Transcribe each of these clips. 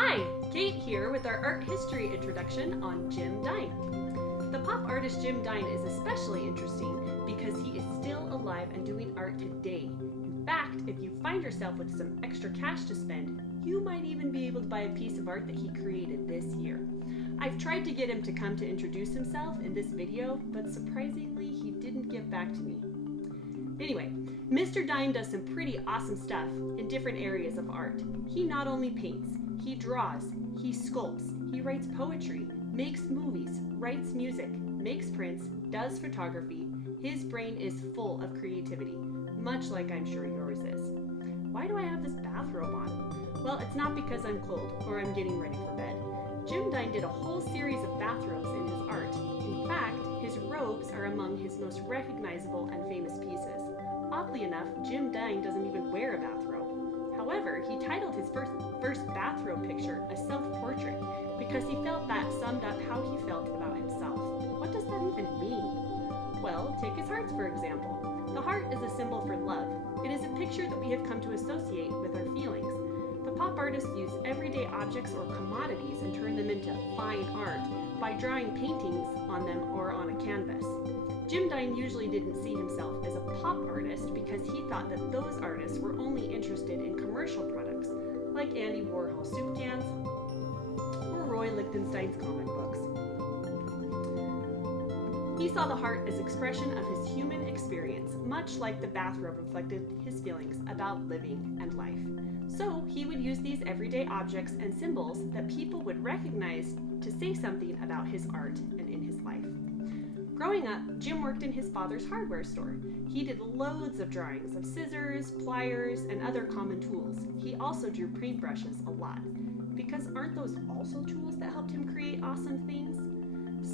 Hi, Kate here with our art history introduction on Jim Dine. The pop artist Jim Dine is especially interesting because he is still alive and doing art today. In fact, if you find yourself with some extra cash to spend, you might even be able to buy a piece of art that he created this year. I've tried to get him to come to introduce himself in this video, but surprisingly, he didn't get back to me. Anyway, Mr. Dine does some pretty awesome stuff in different areas of art. He not only paints, he draws, he sculpts, he writes poetry, makes movies, writes music, makes prints, does photography. His brain is full of creativity, much like I'm sure yours is. Why do I have this bathrobe on? Well, it's not because I'm cold or I'm getting ready for bed. Jim Dine did a whole series of bathrobes in his art. In fact, his robes are among his most recognizable and famous pieces. Oddly enough, Jim Dine doesn't even wear a bathrobe. However, he titled his first bathrobe picture a self-portrait because he felt that summed up how he felt about himself. What does that even mean? Well, take his hearts for example. The heart is a symbol for love. It is a picture that we have come to associate with our feelings. The pop artists use everyday objects or commodities and turn them into fine art by drawing paintings on them or on a canvas. Jim Dine usually didn't see himself as a pop artist because he thought that those artists were only interested in commercial products, like Andy Warhol's soup cans or Roy Lichtenstein's comic books. He saw the heart as expression of his human experience, much like the bathrobe reflected his feelings about living and life. So he would use these everyday objects and symbols that people would recognize to say something about his art and in his life. Growing up, Jim worked in his father's hardware store. He did loads of drawings of scissors, pliers, and other common tools. He also drew paintbrushes a lot, because aren't those also tools that helped him create awesome things?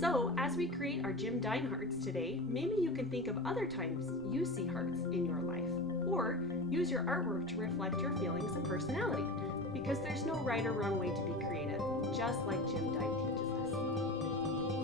So, as we create our Jim Dine hearts today, maybe you can think of other times you see hearts in your life, or use your artwork to reflect your feelings and personality, because there's no right or wrong way to be creative, just like Jim Dine teaches.